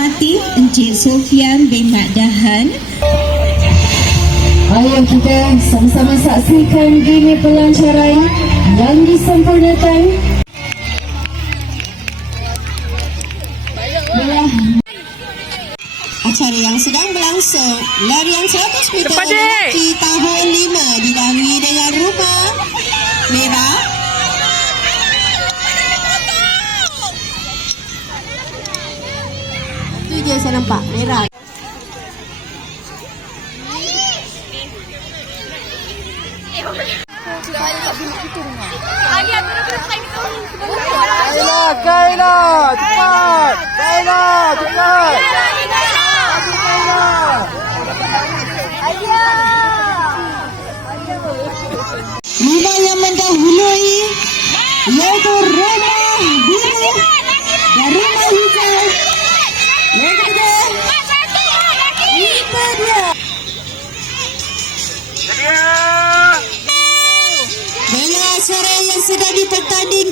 Hormati Encik Sofian bin Mak Dahan Ayo kita sama-sama saksikan gini pelancaran yang disempurnakan. Acara yang sedang berlangsung Larian 100 meter lelaki tahun 5 Didahului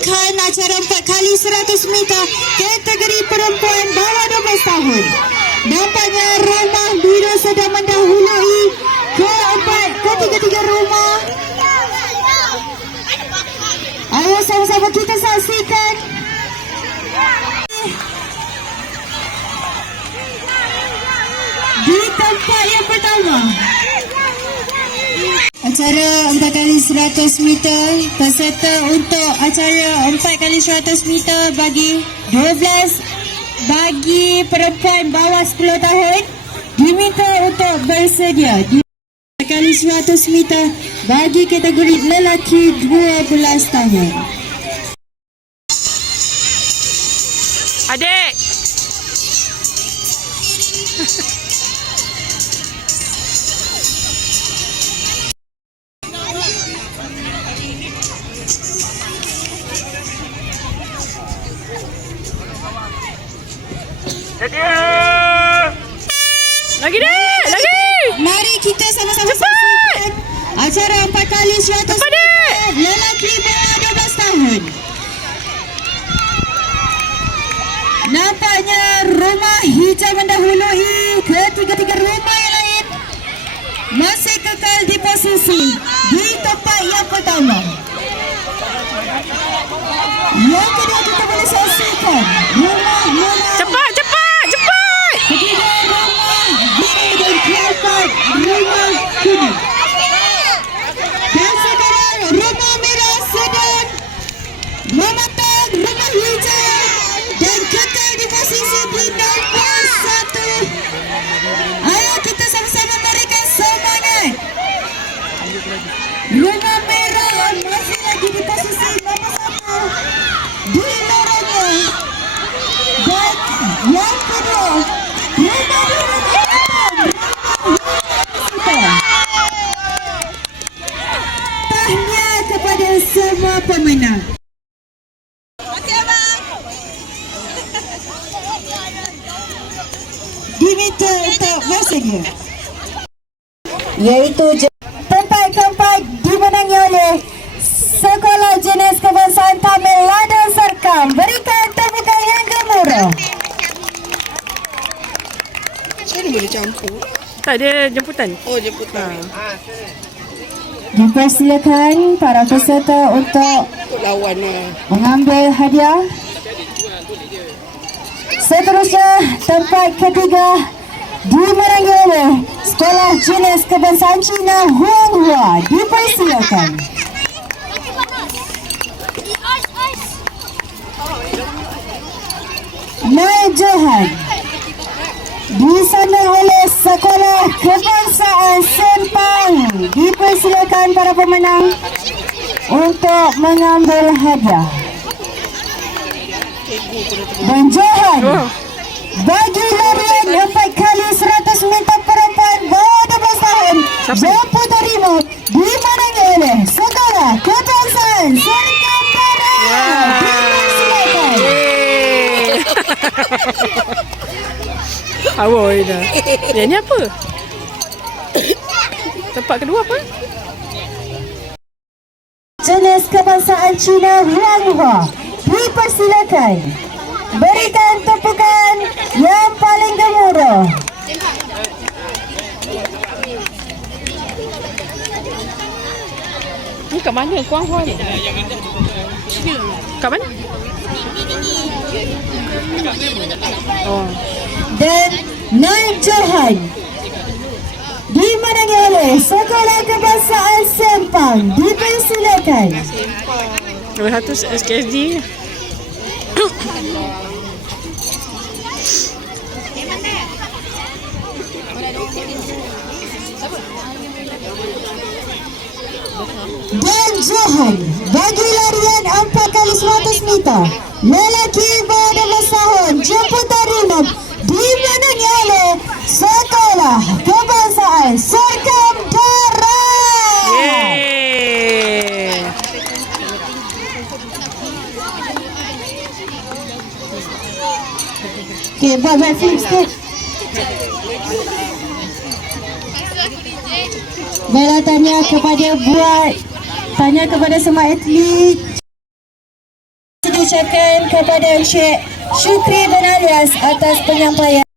dipertandingkan Acara 4 kali 100 meter Kategori perempuan bawah 12 tahun. Nampaknya rumah biru sedang mendahului Keempat, ketiga-tiga rumah. Ayo sama-sama kita saksikan. Di tempat yang pertama Acara 4 kali 100 meter Peserta untuk acara 4 kali 100 meter bagi 12 Bagi perempuan bawah 10 tahun Diminta untuk bersedia di 4 kali 100 meter Bagi kategori lelaki 12 tahun Adik. Lagi dek, lagi. Mari kita sama-sama Cepat! saksikan Acara 4 kali 100 Cepat, Dek! Lelaki bawah 12 tahun Nampaknya rumah hijau mendahului Ketiga-tiga rumah yang lain Masih kekal di posisi Di tempat yang pertama Yang kedua pemenang. Diminta untuk bersedia. Iaitu tempat keempat dimenangi oleh Sekolah Jenis Kebangsaan Tamil Ladang Serkam. Berikan tepukan yang gemuruh. Macam mana boleh campur? Tak ada jemputan. Oh, jemputan. Dipersilakan para peserta untuk mengambil hadiah. Seterusnya, tempat ketiga dimenangi oleh Sekolah Jenis Kebangsaan Cina Huanghua. Dipersilakan. Naib Johan disandang oleh Sekolah Kebangsaan Sempang. Dipersilakan para pemenang untuk mengambil hadiah. Dan Johan bagi larian 4 kali 100 meter perempuan bawah 12 tahun mampu terima dimenangi oleh Sekolah Kebangsaan Serkam Barat. Dipersilakan. Awal dah. Yang ni apa? Tempat kedua apa? Jenis Kebangsaan Cina Huanghua. Dipersilakan. Berikan tepukan yang paling Ni kat mana Kuang Hon? Kat mana? Oh. Dan Naim Johan dimenangi oleh Sekolah Kebangsaan Sempang dipersilakan. Nombor satu SKSD. Dan Johan bagi larian 4 kali 100 meter. Lelaki bawah 12 tahun jemputan rimab dimenangi oleh Sekolah Kebangsaan Serkam Darat. Yeay. Okay, buat sikit. Bella tanya kepada buat tanya kepada semua atlet diucapkan kepada Encik Syukri bin Alias atas penyampaian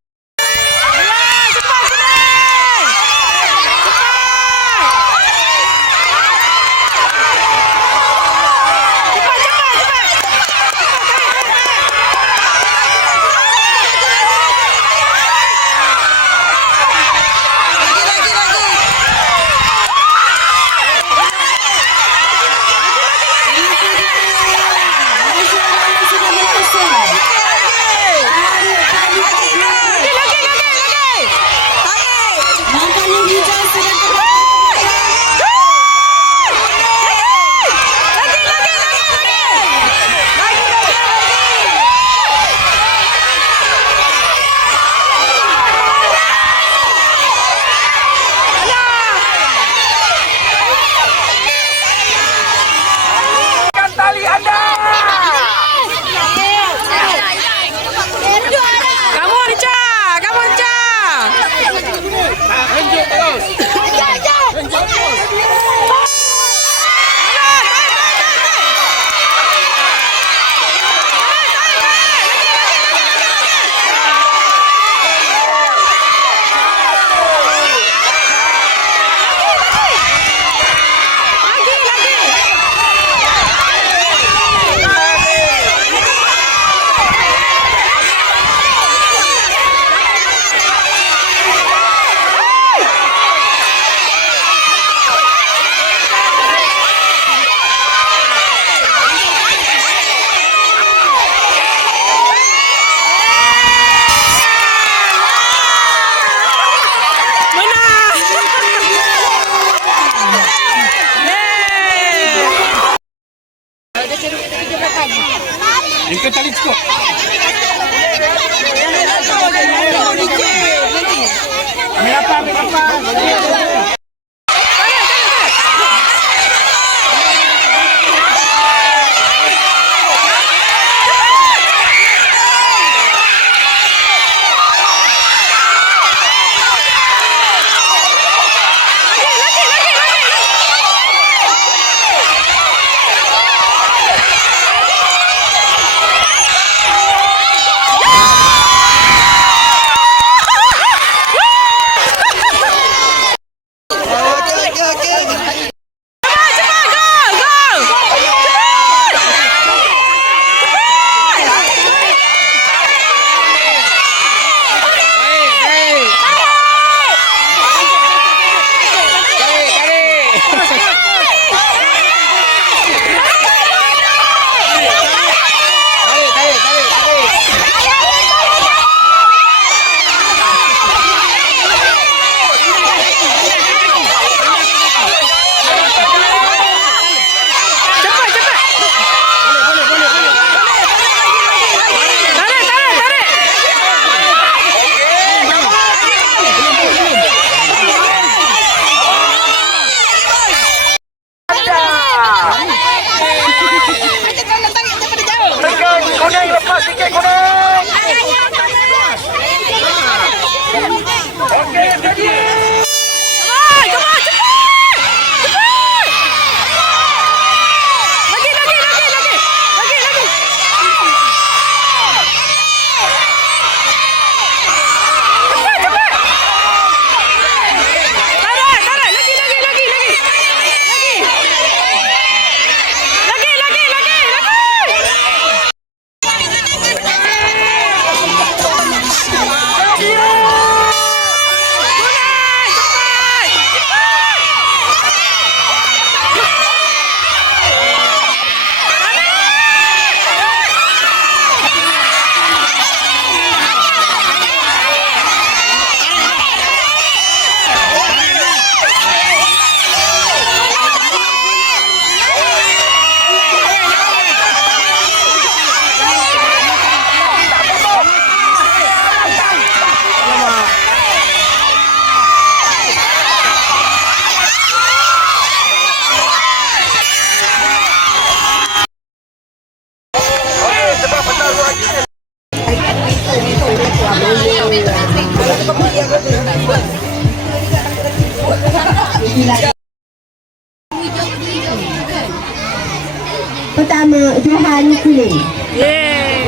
pertama Johan Kuling. Yeay.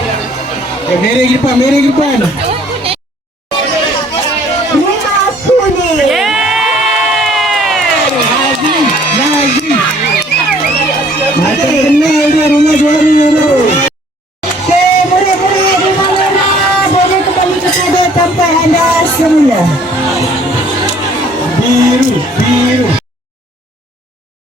Eh, merah ke